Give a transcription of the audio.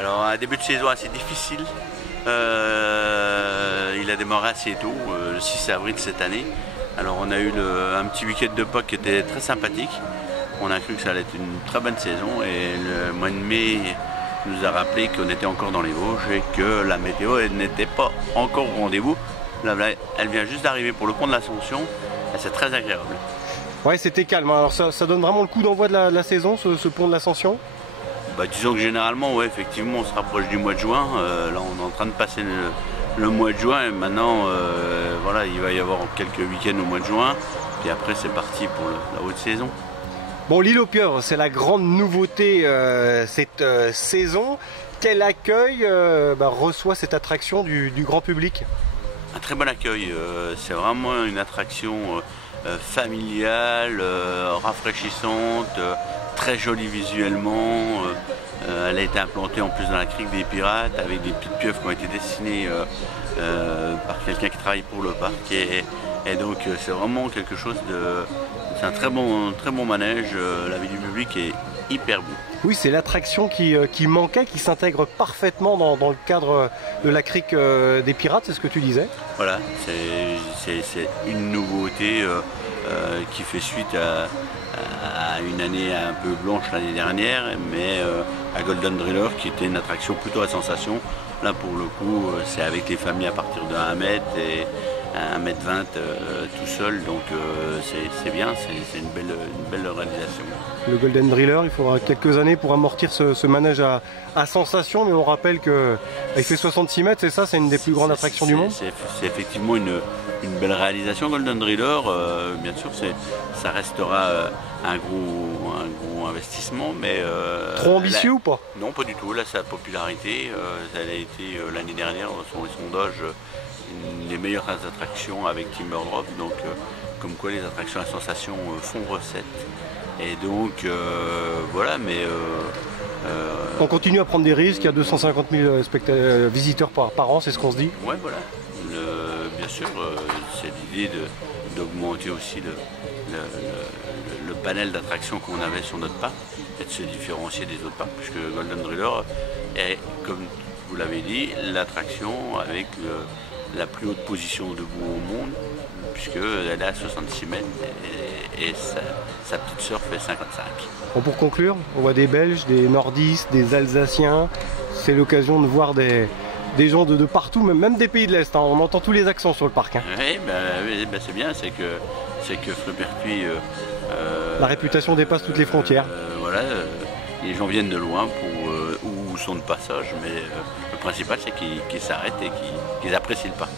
Alors un début de saison assez difficile. Il a démarré assez tôt, le 6 avril cette année. Alors on a eu un petit week-end de Pâques qui était très sympathique. On a cru que ça allait être une très bonne saison et le mois de mai nous a rappelé qu'on était encore dans les Vosges et que la météo n'était pas encore au rendez-vous. Là, elle vient juste d'arriver pour le pont de l'Ascension et c'est très agréable. Ouais, c'était calme. Alors ça donne vraiment le coup d'envoi de la saison, ce pont de l'Ascension? Bah, disons que généralement, ouais, effectivement, on se rapproche du mois de juin. Là, on est en train de passer le mois de juin et maintenant, voilà, il va y avoir quelques week-ends au mois de juin. Puis après, c'est parti pour la haute saison. Bon, l'île aux pieuvres, c'est la grande nouveauté cette saison. Quel accueil reçoit cette attraction du grand public? Un très bon accueil. C'est vraiment une attraction familiale, rafraîchissante. Très jolie visuellement, elle a été implantée en plus dans la crique des pirates avec des petites pieuvres qui ont été dessinées par quelqu'un qui travaille pour le parc et donc c'est vraiment quelque chose de... C'est un très bon manège, la vie du public est hyper beau. Oui, c'est l'attraction qui manquait, qui s'intègre parfaitement dans le cadre de la crique des pirates, c'est ce que tu disais? Voilà, c'est une nouveauté qui fait suite à une année un peu blanche l'année dernière, mais à Golden Driller qui était une attraction plutôt à sensation. Là pour le coup c'est avec les familles à partir de 1 mètre et 1,20 m tout seul, donc c'est bien, c'est une belle réalisation. Le Golden Driller, il faudra quelques années pour amortir ce manège à sensation, mais on rappelle qu'avec ses 66 mètres, c'est ça, c'est une des plus grandes attractions du monde. C'est effectivement une belle réalisation Golden Driller, bien sûr ça restera un gros investissement, mais... Trop ambitieux ou pas? Non, pas du tout, là sa popularité, elle a été l'année dernière dans les sondages une des meilleures attractions avec Timber Drop, donc comme quoi les attractions à sensation font recette. Et donc voilà, mais... on continue à prendre des risques, il y a 250 000 visiteurs par an, c'est ce qu'on se dit? Ouais, voilà. Bien sûr, c'est l'idée d'augmenter aussi le panel d'attractions qu'on avait sur notre parc et de se différencier des autres parcs, puisque Golden Driller est, comme vous l'avez dit, l'attraction avec la plus haute position debout au monde, puisqu'elle est à 66 mètres et sa petite sœur fait 55. Bon, pour conclure, on voit des Belges, des Nordistes, des Alsaciens. C'est l'occasion de voir des gens de partout, même des pays de l'Est. Hein. On entend tous les accents sur le parc. Hein. Oui, c'est bien, c'est que Fleupertuis... la réputation dépasse toutes les frontières. Voilà, les gens viennent de loin ou sont de passage, mais le principal c'est qu'ils s'arrêtent et qu'ils apprécient le parc.